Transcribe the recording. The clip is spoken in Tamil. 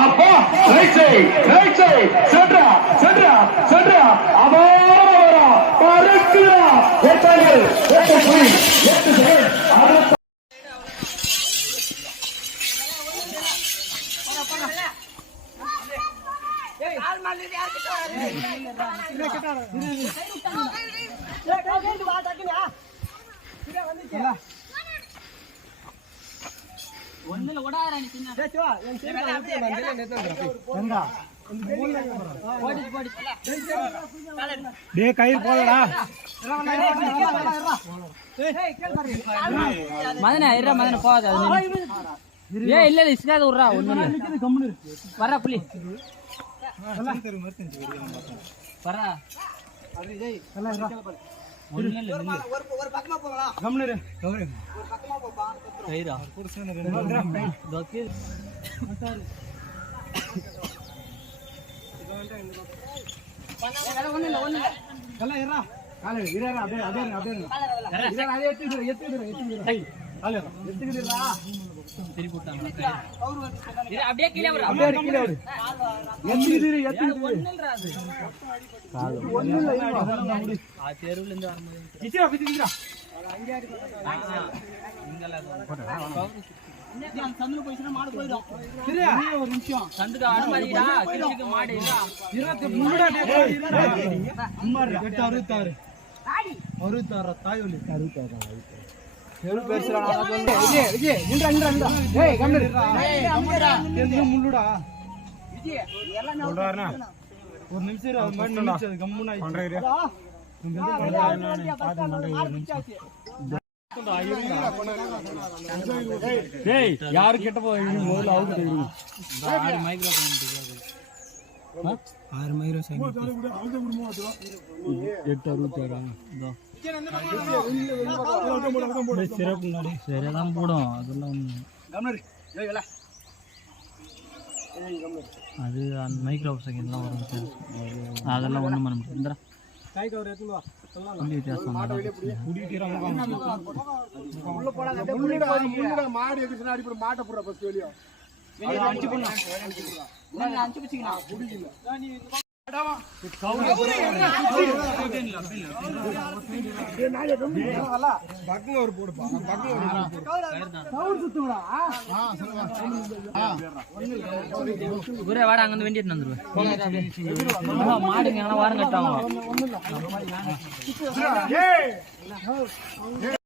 அப்பா ரைட் சைடு சென்றா அமோரா பறக்குறா எட்டாயிரம் 8 புள்ளி 8 செகண்ட் கயிறு போலடா மதன இருடா மதன போகாத ஏ இல்ல இஸ்காத விடுறா ஒண்ணு வரா புலி வரா ஒரு பக்கமா போகலாம் கம்னரு ஒரு பக்கமா போப்பா கயிறா தோக்கி கல்ல ஏறா கால இறா அப்படியே எத்துக்குறா திருப்பி போட்டாங்க அப்படியே கீழே வர ஒண்ணுல்றா அது கால் ஒண்ணுல்ல ஆ தெருவுல இருந்து வரும்போது கிச்சிரா பிடிக்குறா அங்க இங்கல போடா நான் சந்துல போயினா மாடு போயிடும் சரியா ஒரு நிமிஷம் சந்துக்கு ஆடு மாறிடா கிச்சிக்கு மாடு இல்ல 23 அம்மா 866 ஆடி 66 தாயோலி 66 எவ்வளவு பேசுறா விஜய் நின்றா ஏய் கம்முடா ஏய் கம்முடா என்ன முள்ளுடா விஜய் எல்லாம் சொல்றானே ஒரு நிமிஷம் இரு அது மாதிரி நிமிஷம் கம்முனா பண்றீங்க டேய் யாரு கிட்ட போய் முதல்ல அவுட் தெரியும் 6 மைக்ரோ பண்ணிட்டு 6 மைக்ரோ செகண்ட் 866 சரிதான் போடும் அதெல்லாம் அது அந்த மைக்ரோ செகண்ட்லாம் வரும் அதெல்லாம் ஒன்றும் பண்ண முடியாது மாட்ட போற பஸ் வெளியே வாடா அங்க வேண்டிட்டு வந்துருவேன் மாடுங்க வாரம் கட்டாங்க